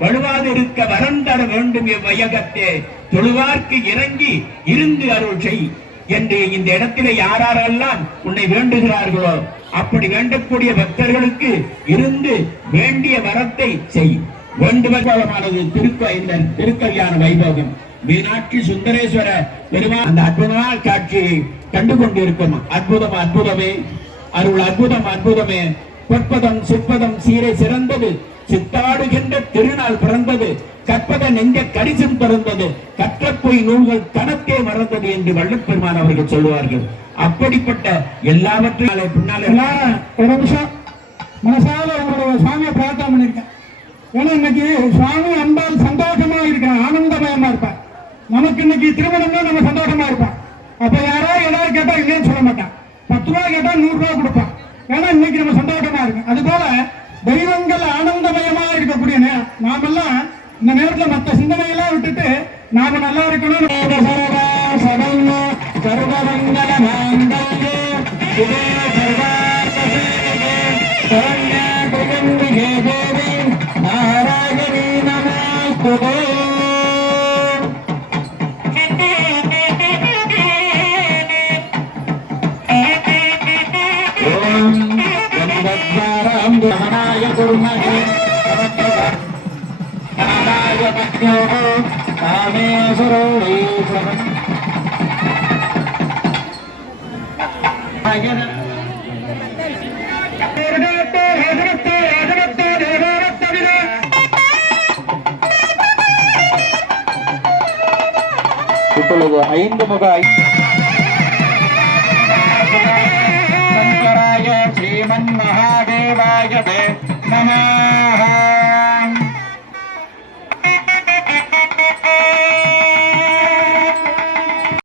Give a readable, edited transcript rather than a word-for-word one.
வலுவாதிருக்க வரம் தர வேண்டும் இவ்வையகத்தே தொழுவார்க்கு இறங்கி இருந்து அருள் செய் என்று இந்த இடத்திலே யாரெல்லாம் உன்னை வேண்டுகிறார்களோ அப்படி வேண்டக்கூடிய பக்தர்களுக்கு இருந்து வேண்டிய வரத்தை செய். வேண்டுவதானது திருக்கல்யாண வைபோகம் மீனாட்சி சுந்தரேஸ்வர பெருமாள் அந்த அற்புதமான காட்சியை கண்டு கொண்டிருக்கும். அற்புதம் அற்புதமே, அருள் அற்புதம் அற்புதமே. பொற்பதம் சிற்பதம் சீரை சிறந்தது, சித்தாடுகின்ற திருநாள் பிறந்தது, கற்பத நெஞ்ச கரிசம் பிறந்தது, கற்ற போய் நூல்கள் கணக்கே மறந்தது என்று வள்ளற்பெருமான் அவர்கள் சொல்லுவார்கள். அப்படிப்பட்ட எல்லாவற்றையும் பின்னாலே ஒரு நிமிஷம் மனசால உங்களுடைய சுவாமியை பிரார்த்தனை பண்ணிருக்கேன். ஏன்னா இன்னைக்கு சுவாமி அம்பாள் சந்தோஷமா இருக்கிறான், ஆனந்தமயமா இருப்பான். நமக்கு இன்னைக்கு திருமணம்னா நம்ம சந்தோஷமா இருப்பான். அப்ப யாராவது ஏதாவது கேட்டா இல்லைன்னு சொல்ல மாட்டான். 10 ரூபாய் கேட்டா 100 ரூபாய் கொடுப்பான். ஏன்னா இன்னைக்கு நம்ம சந்தோஷமா இருக்கு. அது போல தெய்வங்கள் ஆனந்தமயமா இருக்கக்கூடிய நாமெல்லாம் இந்த நேரத்தில் மற்ற சிந்தனையெல்லாம் விட்டுட்டு நாம நல்லா இருக்கணும். இப்பொழுது 5 முக சங்கராய ஸ்ரீமன் மகாதேவாய நமः.